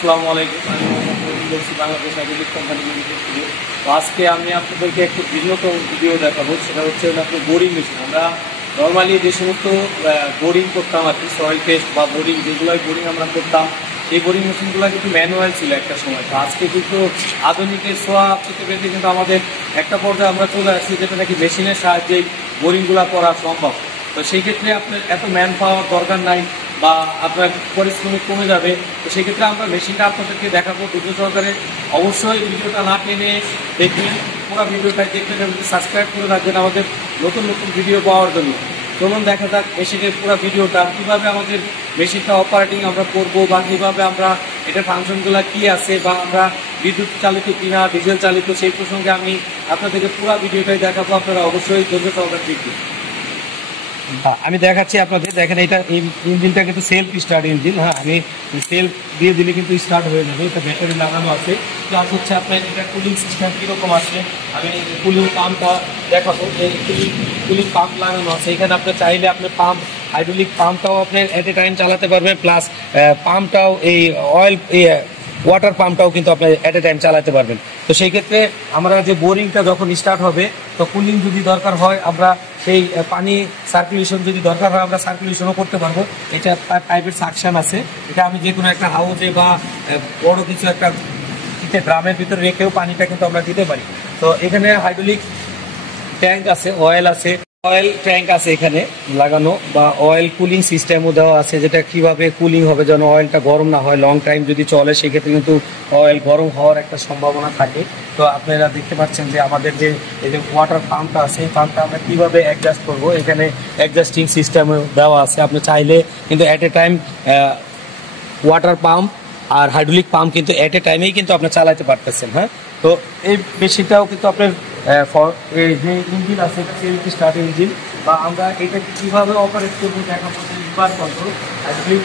আসসালামু আলাইকুম। আমি মোহাম্মদ রবিন বলছি, বাংলাদেশ হাইড্রোলিক কোম্পানি লিমিটেড থেকে। তো আজকে আমি আপনাদেরকে একটু ভিন্নতম ভিডিও দেখাবো। সেটা হচ্ছে আপনার বোরিং মেশিন। আমরা নর্মালি যে সমস্ত বোরিং করতাম আর কি, সয়েল টেস্ট বা বোরিং, যেগুলোই বোরিং আমরা করতাম, এই বোরিং মেশিনগুলো কিন্তু ম্যানুয়াল ছিল একটা সময়। তো আজকে কিন্তু আধুনিকের ছোঁয়া পেতে পেতে কিন্তু আমাদের একটা পর্যায়ে আমরা চলে আসছি যেটা নাকি মেশিনের সাহায্যে বোরিংগুলো করা সম্ভব। তো সেই ক্ষেত্রে আপনার এত ম্যান পাওয়ার দরকার নাই বা আপনার পরিশ্রমিক কমে যাবে। তো সেক্ষেত্রে আমরা মেশিনটা আপনাদেরকে দেখাবো দ্রুত সহকারে। অবশ্যই ভিডিওটা না টেনে দেখবেন, পুরো ভিডিওটা দেখবেন এবং সাবস্ক্রাইব করে রাখবেন আমাদের নতুন নতুন ভিডিও পাওয়ার জন্য। চলুন দেখা যাক মেশিনের পুরো ভিডিওটা, কীভাবে আমাদের মেশিনটা অপারেটিং আমরা করবো বা কীভাবে আমরা এটার ফাংশনগুলো কী আছে বা আমরা বিদ্যুৎ চালিত কিনা ডিজেল চালিত, সেই প্রসঙ্গে আমি আপনাদেরকে পুরো ভিডিওটাই দেখাবো। আপনারা অবশ্যই ধৈর্য সহকারে দেখবেন। আমি দেখাচ্ছি আপনাদের। দেখেন, এটা ইঞ্জিনটা কিন্তু সেলফ স্টার্ট ইঞ্জিন। হ্যাঁ, আমি সেলফ দিয়ে দিলে কিন্তু স্টার্ট হয়ে যাবে। এটা ব্যাটারি লাগানো আছে। প্লাস হচ্ছে আপনার এটা কুলিং সিস্টেম কীরকম আছে আমি কুলিং পাম্পটা দেখাবো। এই কুলিং পাম্প লাগানো আছে এখানে। আপনি চাইলে আপনার পাম্প, হাইড্রোলিক পাম্পটাও আপনার অ্যাট এ টাইম চালাতে পারবেন, প্লাস পাম্পটাও এই অয়েল ওয়াটার পাম্পটাও কিন্তু আপনি অ্যাট এ টাইম চালাতে পারবেন। তো সেই ক্ষেত্রে আমরা যে বোরিংটা যখন স্টার্ট হবে, তো কুলিং যদি দরকার হয়, আমরা সেই পানি সার্কুলেশন যদি দরকার হয়, আমরা সার্কুলেশনও করতে পারবো। এটা পাইপের সাকশন আছে। এটা আমি যে কোনো একটা হাউসে বা বড় কিছু একটা ড্রামের ভিতরে রেখেও পানিটা কিন্তু আমরা দিতে পারি। তো এখানে হাইড্রোলিক ট্যাঙ্ক আছে, অয়েল আছে, অয়েল ট্যাঙ্ক আছে এখানে লাগানো, বা অয়েল কুলিং সিস্টেমও দেওয়া আছে, যেটা কিভাবে কুলিং হবে যেন অয়েলটা গরম না হয়। লং টাইম যদি চলে সেক্ষেত্রে কিন্তু অয়েল গরম হওয়ার একটা সম্ভাবনা থাকে। তো আপনারা দেখতে পাচ্ছেন যে আমাদের যে এই যে ওয়াটার পাম্পটা আছে, এই পাম্পটা আমরা কীভাবে অ্যাডজাস্ট করবো। এখানে অ্যাডজাস্টিং সিস্টেমও দেওয়া আছে। আপনি চাইলে কিন্তু at a time water pump আর হাইড্রোলিক পাম্প কিন্তু অ্যাট এ টাইমেই কিন্তু আপনি চালাতে পারতেছেন। হ্যাঁ, তো এই মেশিনটাও কিন্তু আপনার যে ইঞ্জিন আছে, এটা সেলফ স্টার্ট ইঞ্জিন, বা আমরা এটা কীভাবে অপারেট করবো দেখাবো। Liver control, hydraulic